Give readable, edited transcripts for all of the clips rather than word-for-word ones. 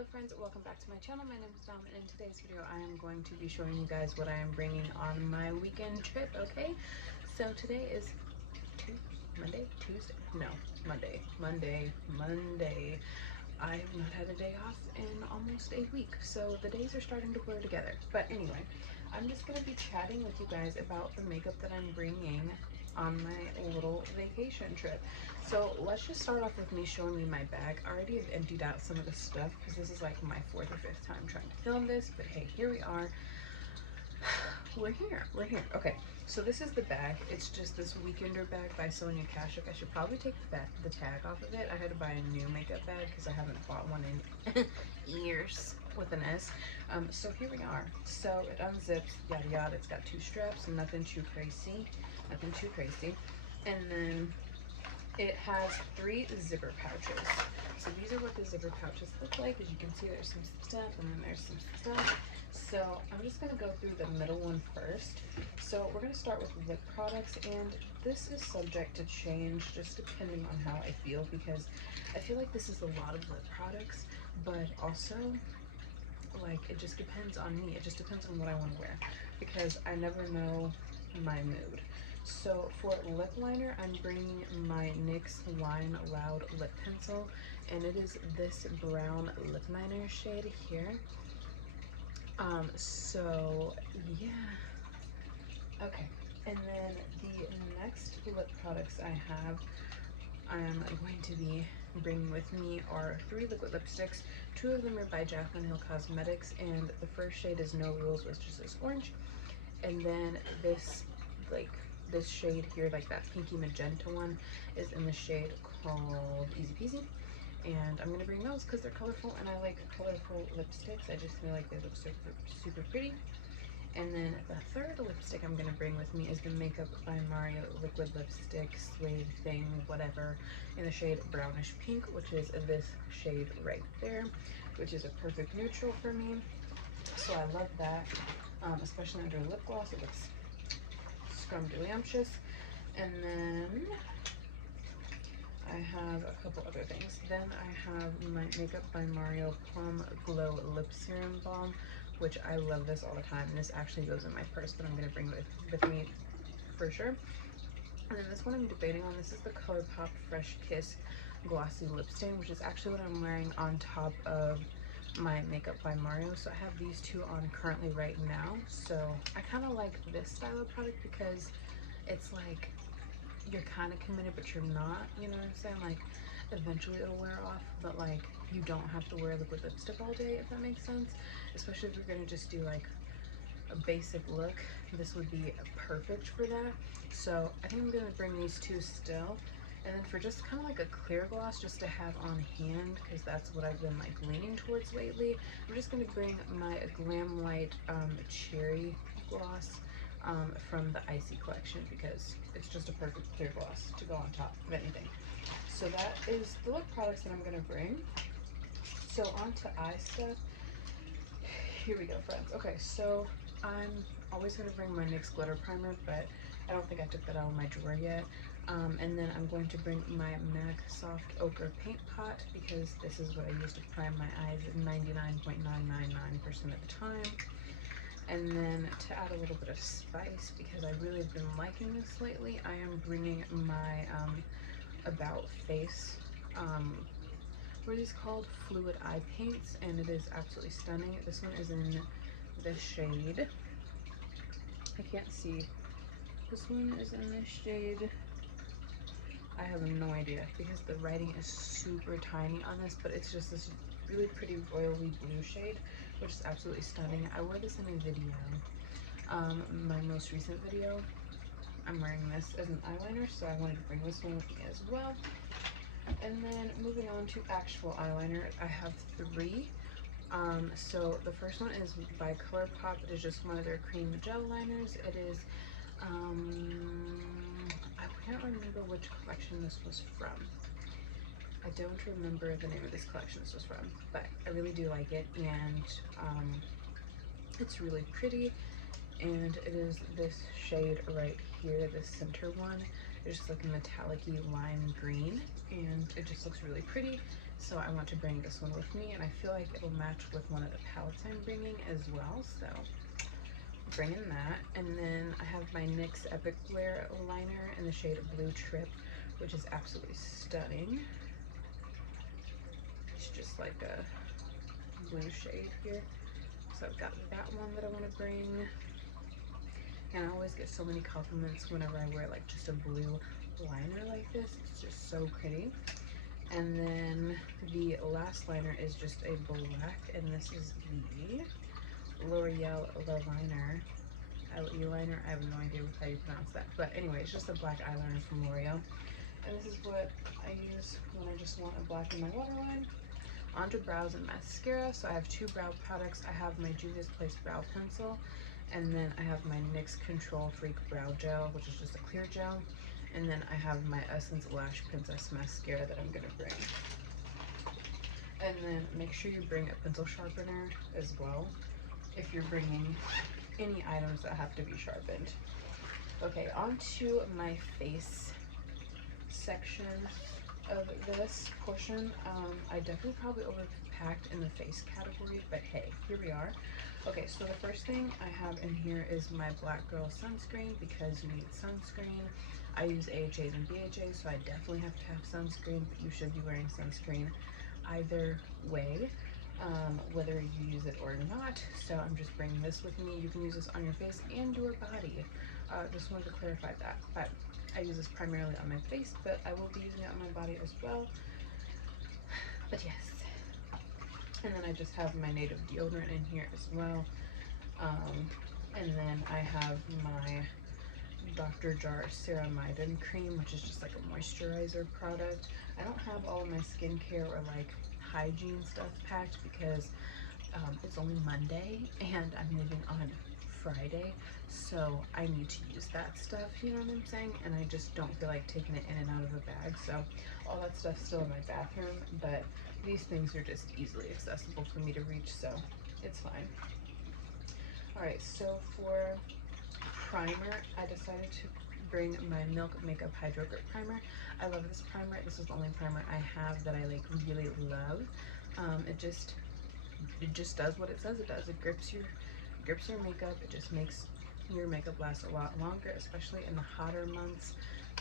Hello friends, welcome back to my channel. My name is Dom, and in today's video I am going to be showing you guys what I am bringing on my weekend trip. Okay, so today is Monday. I have not had a day off in almost a week, so the days are starting to blur together. But anyway, I'm just going to be chatting with you guys about the makeup that I'm bringing on my little vacation trip. So let's just start off with me showing you my bag. I already have emptied out some of the stuff because this is like my 4th or 5th time trying to film this, but hey, here we are. We're here. Okay, so this is the bag. It's just this weekender bag by Sonia Kashuk. I should probably take the tag off of it. I had to buy a new makeup bag because I haven't bought one in years with an S. So here we are. So it unzips, yada yada. It's got 2 straps, nothing too crazy. And then it has 3 zipper pouches. So these are what the zipper pouches look like. As you can see, there's some stuff and then there's some stuff. So I'm just going to go through the middle one first. So we're going to start with lip products, and this is subject to change just depending on how I feel, because I feel like this is a lot of lip products, but also like it just depends on me. It just depends on what I want to wear, because I never know my mood. So for lip liner, I'm bringing my NYX Line Loud lip pencil, and it is this brown lip liner shade here. So yeah, okay. And then the next lip products I am going to be bringing with me are 3 liquid lipsticks. 2 of them are by Jaclyn Hill Cosmetics, and the first shade is No Rules, which is this orange, and then this shade here, like that pinky magenta one, is in the shade called Easy Peasy. And I'm going to bring those because they're colorful, and I like colorful lipsticks. I just feel like they look super pretty. And then the third lipstick I'm going to bring with me is the Makeup by Mario liquid lipstick suede thing, whatever, in the shade brownish pink, which is this shade right there, which is a perfect neutral for me. So I love that, especially under lip gloss. It looks scrumdiddlyumptious. And then I have a couple other things. Then I have my Makeup by Mario Plum Glow Lip Serum Balm, which I love this all the time. And this actually goes in my purse, but I'm going to bring it with me for sure. And then this one I'm debating on. This is the Colourpop Fresh Kiss Glossy Lip Stain, which is actually what I'm wearing on top of my Makeup by Mario. So I have these 2 on currently right now. So I kind of like this style of product because it's like you're kind of committed, but you're not, you know what I'm saying? Like, eventually it'll wear off, but like, you don't have to wear liquid lipstick all day, if that makes sense. Especially if you're gonna just do like a basic look, this would be perfect for that. So I think I'm gonna bring these 2 still. And then for just kind of like a clear gloss, just to have on hand, because that's what I've been like leaning towards lately, I'm just gonna bring my Glam Light Cherry Gloss from the Icy collection, because it's just a perfect clear gloss to go on top of anything. So that is the lip products that I'm going to bring. So on to eye stuff. Here we go, friends. Okay, so I'm always going to bring my NYX Glitter Primer, but I don't think I took that out of my drawer yet. And then I'm going to bring my MAC Soft Ochre Paint Pot, because this is what I use to prime my eyes 99.999% of the time. And then to add a little bit of spice, because I really have been liking this lately, I am bringing my About Face, what are these called? Fluid Eye Paints, and it is absolutely stunning. This one is in the shade, I can't see, this one is in this shade, I have no idea because the writing is super tiny on this, but it's just this really pretty royally blue shade, which is absolutely stunning. I wore this in a video, my most recent video. I'm wearing this as an eyeliner, so I wanted to bring this one with me as well. And then moving on to actual eyeliner, I have 3. So the first one is by Colourpop. It is just one of their cream gel liners. It is I can't remember which collection this was from. I don't remember the name of this collection this was from, but I really do like it, and it's really pretty. And it is this shade right here, this center one. It's just like a metallic-y lime green, and it just looks really pretty. So I want to bring this one with me, and I feel like it'll match with one of the palettes I'm bringing as well. So bringing that. And then I have my NYX Epic Wear liner in the shade Blue Trip, which is absolutely stunning. It's just like a blue shade here. So I've got that one that I want to bring. And I always get so many compliments whenever I wear like just a blue liner like this. It's just so pretty. And then the last liner is just a black, and this is the L'Oreal liner. Eyeliner, I have no idea how you pronounce that. But anyway, it's just a black eyeliner from L'Oreal. And this is what I use when I just want a black in my waterline. Onto brows and mascara. So I have two brow products. I have my Juvia's Place brow pencil, and then I have my NYX Control Freak brow gel, which is just a clear gel. And then I have my Essence Lash Princess mascara that I'm gonna bring. And then make sure you bring a pencil sharpener as well if you're bringing any items that have to be sharpened. Okay, on to my face section of this portion. I definitely probably overpacked in the face category, but hey, here we are. Okay, so the first thing I have in here is my Black Girl sunscreen, because you need sunscreen. I use AHAs and BHAs, so I definitely have to have sunscreen, but you should be wearing sunscreen either way, whether you use it or not. So I'm just bringing this with me. You can use this on your face and your body. Just wanted to clarify that. But I use this primarily on my face, but I will be using it on my body as well. But yes. And then I just have my native deodorant in here as well. And then I have my Dr. Jar Ceramidin cream, which is just like a moisturizer product. I don't have all of my skincare or like hygiene stuff packed because it's only Monday and I'm leaving on Friday, so I need to use that stuff, you know what I'm saying? And I just don't feel like taking it in and out of a bag, so all that stuff's still in my bathroom, but these things are just easily accessible for me to reach, so it's fine. Alright, so for primer, I decided to bring my Milk Makeup Hydro Grip Primer. I love this primer. This is the only primer I have that I like really love. It just does what it says it does. It grips your makeup. It just makes your makeup last a lot longer, especially in the hotter months.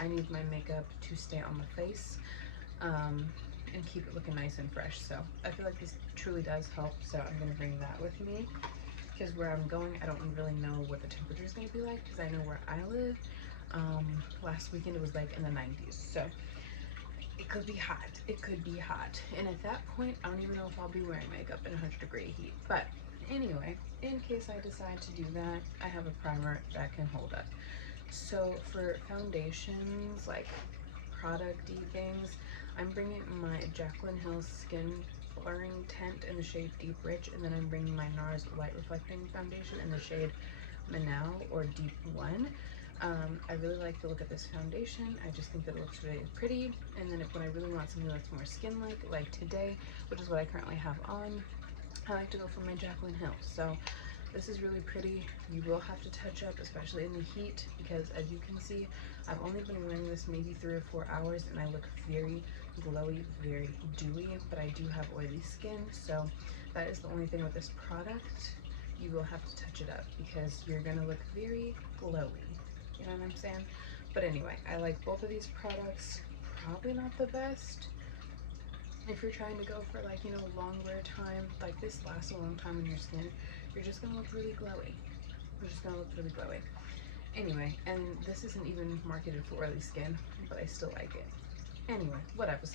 I need my makeup to stay on the face and keep it looking nice and fresh. So I feel like this truly does help. So I'm gonna bring that with me, because where I'm going, I don't really know what the temperature is going to be like, because I know where I live. Last weekend it was like in the 90s, so it could be hot. It could be hot. And at that point, I don't even know if I'll be wearing makeup in 100-degree heat. But anyway, in case I decide to do that, I have a primer that can hold up. So for foundations, like product-y things, I'm bringing my Jaclyn Hill Skin Blurring Tint in the shade Deep Rich, and then I'm bringing my NARS Light Reflecting Foundation in the shade Manal or Deep 1. I really like the look of this foundation. I just think that it looks really pretty. And then when I really want something that's more skin-like, like today, which is what I currently have on, I like to go for my Jaclyn Hill. So this is really pretty. You will have to touch up, especially in the heat, because as you can see, I've only been wearing this maybe 3 or 4 hours, and I look very glowy, very dewy, but I do have oily skin, so that is the only thing with this product. You will have to touch it up because you're gonna look very glowy, you know what I'm saying? But anyway, I like both of these products. Probably not the best if you're trying to go for like, you know, long wear time. Like this lasts a long time on your skin. You're just gonna look really glowy. You're just gonna look really glowy. Anyway, and this isn't even marketed for oily skin, but I still like it. Anyway, whatever.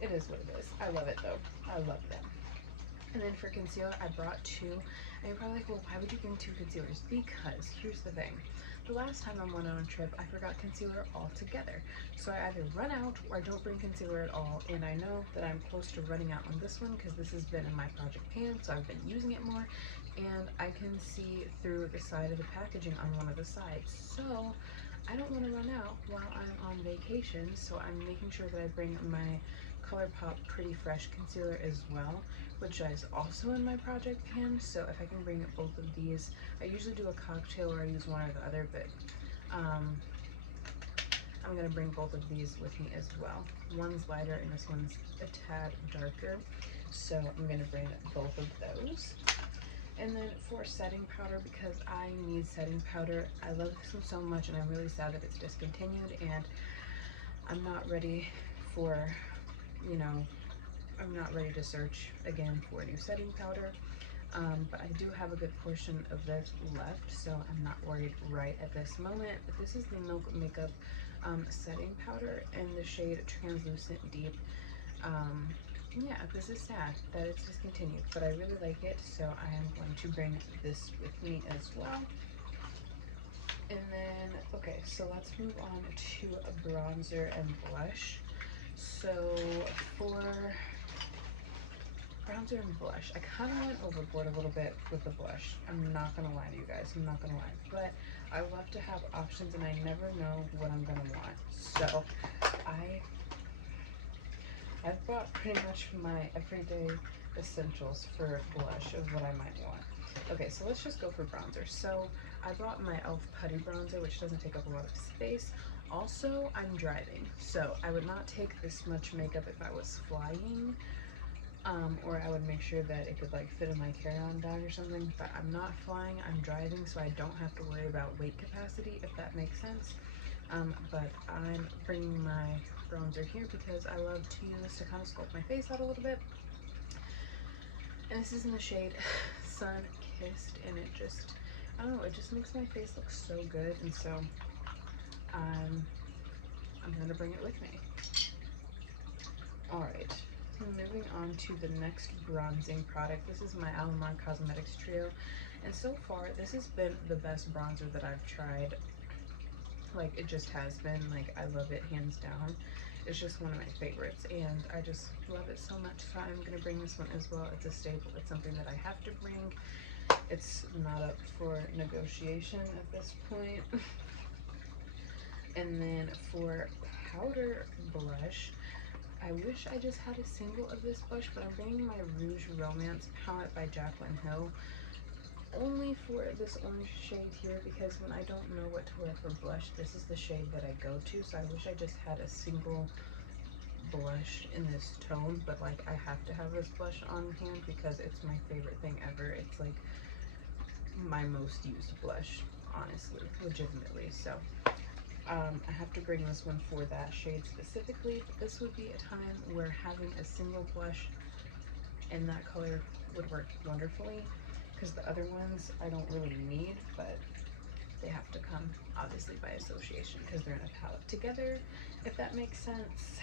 It is what it is. I love it though. I love them. And then for concealer, I brought 2. And you're probably like, well, why would you bring 2 concealers? Because here's the thing. The last time I went on a trip, I forgot concealer altogether. So I either run out or I don't bring concealer at all. And I know that I'm close to running out on this one because this has been in my project pan, so I've been using it more. And I can see through the side of the packaging on one of the sides. So I don't want to run out while I'm on vacation, so I'm making sure that I bring my Colourpop Pretty Fresh concealer as well, which is also in my project pan. So if I can bring both of these, I usually do a cocktail or I use one or the other, but I'm I'm gonna bring both of these with me as well. One's lighter and this one's a tad darker. So I'm gonna bring both of those. And then for setting powder, because I need setting powder, I love this one so much and I'm really sad that it's discontinued, and I'm not ready for, you know, I'm not ready to search again for a new setting powder. But I do have a good portion of this left, so I'm not worried right at this moment. But this is the Milk Makeup setting powder in the shade Translucent Deep. Yeah, this is sad that it's discontinued, but I really like it, so I am going to bring this with me as well. And then, okay, so let's move on to a bronzer and blush. So for bronzer and blush, I kind of went overboard a little bit with the blush. I'm not gonna lie to you guys, I'm not gonna lie, but I love to have options and I never know what I'm gonna want. So I've bought pretty much my everyday essentials for blush of what I might want. Okay, so let's just go for bronzer. So I bought my e.l.f. Putty Bronzer, which doesn't take up a lot of space. Also, I'm driving, so I would not take this much makeup if I was flying, or I would make sure that it could like fit in my carry-on bag or something, but I'm not flying, I'm driving, so I don't have to worry about weight capacity, if that makes sense. But I'm bringing my bronzer here because I love to use this to kind of sculpt my face out a little bit. And this is in the shade Sun Kissed, and it just, I don't know, it just makes my face look so good, and so I'm gonna bring it with me. Alright, moving on to the next bronzing product. This is my Alamond Cosmetics Trio, and so far this has been the best bronzer that I've tried. Like, it just has been, like, I love it hands down. It's just one of my favorites and I just love it so much, so I'm gonna bring this one as well. It's a staple, it's something that I have to bring. It's not up for negotiation at this point. And then for powder blush, I wish I just had a single of this blush, but I'm bringing my Rouge Romance palette by Jaclyn Hill, only for this orange shade here, because when I don't know what to wear for blush, this is the shade that I go to. So I wish I just had a single blush in this tone, but like I have to have this blush on hand because it's my favorite thing ever. It's like my most used blush, honestly, legitimately. So I have to bring this one for that shade specifically, but this would be a time where having a single blush in that color would work wonderfully, because the other ones I don't really need, but they have to come obviously by association because they're in a palette together, if that makes sense.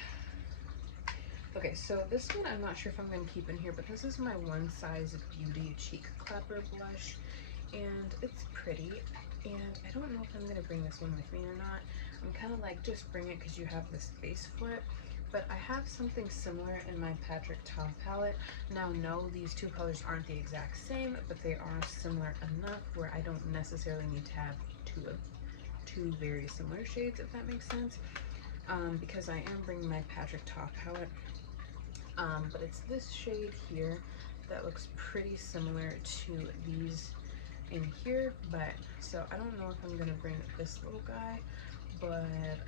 Okay, so this one I'm not sure if I'm going to keep in here, but this is my One Size Beauty Cheek Clapper blush, and it's pretty, and I don't know if I'm going to bring this one with me or not. I'm kind of like, just bring it because you have the space for it. But I have something similar in my Patrick Ta palette. Now, no, these two colors aren't the exact same, but they are similar enough where I don't necessarily need to have two very similar shades, if that makes sense. Because I am bringing my Patrick Ta palette. But it's this shade here that looks pretty similar to these in here. But so I don't know if I'm gonna bring this little guy, but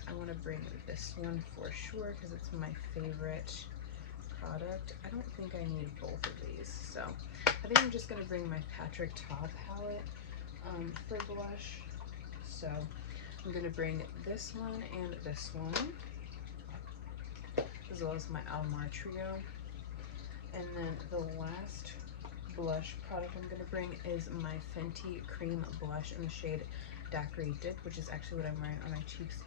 I want to bring this one for sure because it's my favorite product. I don't think I need both of these, so I think I'm just going to bring my Patrick Ta palette for blush. So I'm going to bring this one and this one, as well as my Alamond Trio. And then the last blush product I'm going to bring is my Fenty Cream Blush in the shade Daiquiri Dip, which is actually what I'm wearing on my cheeks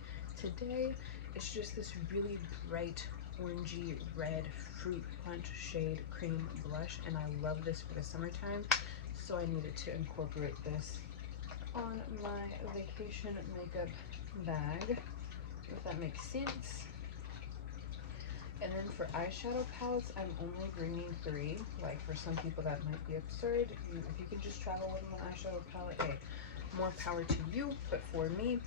today. It's just this really bright orangey red fruit punch shade cream blush, and I love this for the summertime, so I needed to incorporate this on my vacation makeup bag, if that makes sense. And then for eyeshadow palettes, I'm only bringing 3. Like, for some people that might be absurd. If you can just travel with an eyeshadow palette, hey, more power to you. But for me,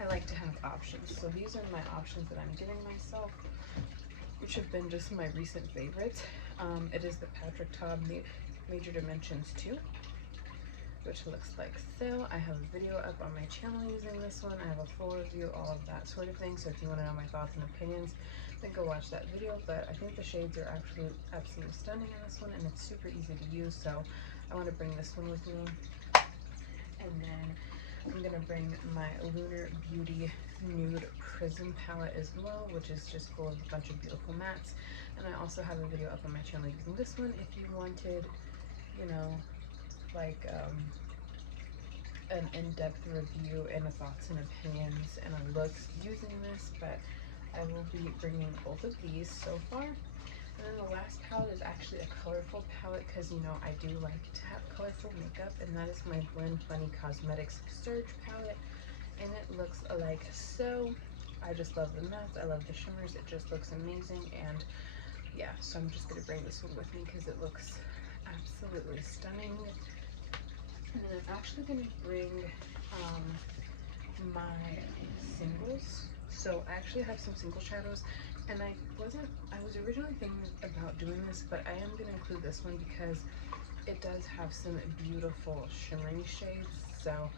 I like to have options. So these are my options that I'm giving myself, which have been just my recent favorites. It is the Patrick Ta Major Dimensions 2. which looks like so. I have a video up on my channel using this one. I have a full review, all of that sort of thing. So if you want to know my thoughts and opinions, then go watch that video. But I think the shades are actually absolutely stunning in this one, and it's super easy to use. So I want to bring this one with me. And then I'm gonna bring my Lunar Beauty Nude Prism palette as well, which is just full of a bunch of beautiful mattes. And I also have a video up on my channel using this one if you wanted, you know, like an in-depth review and thoughts and opinions and a look using this. But I will be bringing both of these so far. And then the last palette is actually a colorful palette because, you know, I do like to have colorful makeup, and that is my Blend Funny Cosmetics Surge palette, and it looks like so. I just love the mattes, I love the shimmers, it just looks amazing. And yeah, so I'm just gonna bring this one with me because it looks absolutely stunning. And then I'm actually gonna bring my singles. So I actually have some single shadows, and I was originally thinking about doing this, but I am going to include this one because it does have some beautiful shimmery shades. So,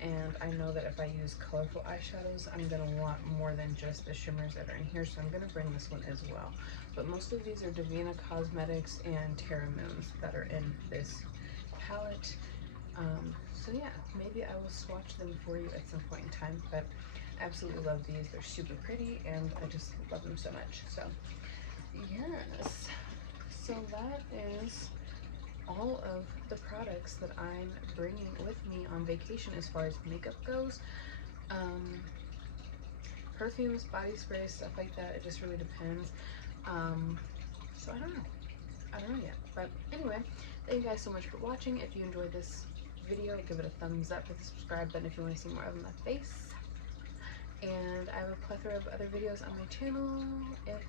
and I know that if I use colorful eyeshadows, I'm going to want more than just the shimmers that are in here, so I'm going to bring this one as well. But most of these are Divina Cosmetics and Terra Moons that are in this palette. So yeah, maybe I will swatch them for you at some point in time, but I absolutely love these. They're super pretty, and I just love them so much. So yes, so that is all of the products that I'm bringing with me on vacation as far as makeup goes. Perfumes, body sprays, stuff like that, it just really depends. So I don't know yet, but anyway, thank you guys so much for watching. If you enjoyed this video, give it a thumbs up, hit the subscribe button if you want to see more of my face. And I have a plethora of other videos on my channel if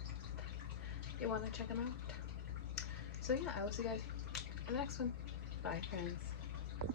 you want to check them out. So yeah, I will see you guys in the next one. Bye, friends.